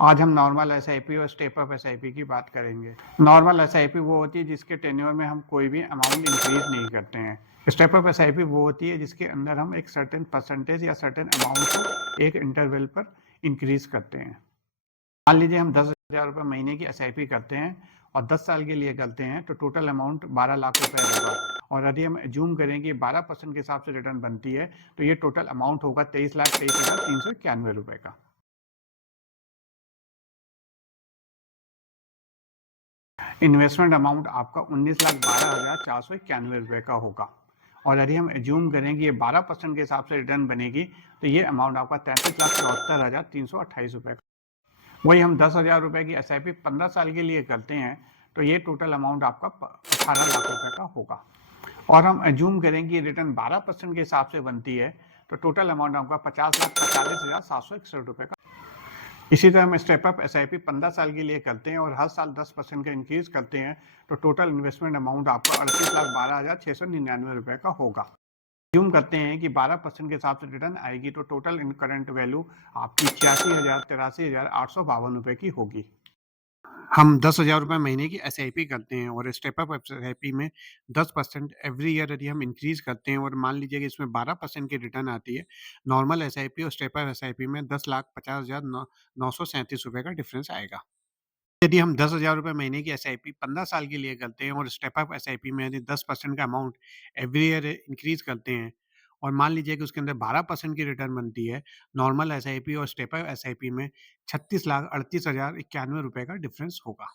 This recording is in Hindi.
आज हम नॉर्मल एसआईपी और स्टेप अप एसआईपी की बात करेंगे। नॉर्मल एसआईपी वो होती है जिसके टेन्योर में हम कोई भी अमाउंट इंक्रीज नहीं करते हैं। स्टेप अप एसआईपी वो होती है जिसके अंदर हम एक सर्टेन परसेंटेज या सर्टेन अमाउंट को एक इंटरवल पर इंक्रीज करते हैं। मान लीजिए हम 10,000 रुपये महीने की एसआईपी करते हैं और 10 साल के लिए करते हैं तो टोटल अमाउंट 12 लाख रुपए होगा। और यदि हम एज्यूम करें कि 12% के हिसाब से रिटर्न बनती है तो ये टोटल अमाउंट होगा 23,23,391 रुपए का। इन्वेस्टमेंट अमाउंट आपका 19,12,491 रुपए का होगा। और यदि हम एज्यूम करें कि ये 12% के हिसाब से रिटर्न बनेगी तो ये अमाउंट आपका 33,74,328 रुपए का। वही हम 10,000 रुपए की एसआईपी 15 साल के लिए करते हैं तो ये टोटल अमाउंट आपका 18 लाख रुपए का होगा। और हम एज्यूम करें कि रिटर्न 12% के हिसाब से बनती है तो टोटल अमाउंट आपका 50,45,761 रुपए का। इसी तरह हम स्टेप अप एसआईपी 15 साल के लिए करते हैं और हर साल 10% का इंक्रीज करते हैं तो टोटल इन्वेस्टमेंट अमाउंट आपका 38,12,699 रुपए का होगा। एज्यूम करते हैं कि 12% के हिसाब से रिटर्न आएगी तो टोटल इन करंट वैल्यू आपकी 86,83,852 रुपए की होगी। हम 10,000 रुपये महीने की एसआईपी करते हैं और स्टेप अप एसआईपी में 10% एवरी ईयर यदि हम इंक्रीज करते हैं और मान लीजिए कि इसमें 12% की रिटर्न आती है। नॉर्मल एसआईपी और स्टेप अप एसआईपी में 10,50,937 रुपए का डिफरेंस आएगा। यदि हम 10,000 रुपये महीने की एसआईपी 15 साल के लिए करते हैं और स्टेप अप एसआईपी में यदि 10% का अमाउंट एवरी ईयर इंक्रीज करते हैं और मान लीजिए कि उसके अंदर 12% की रिटर्न बनती है। नॉर्मल एसआईपी और स्टेप अप एसआईपी में 36,38,091 रुपए का डिफरेंस होगा।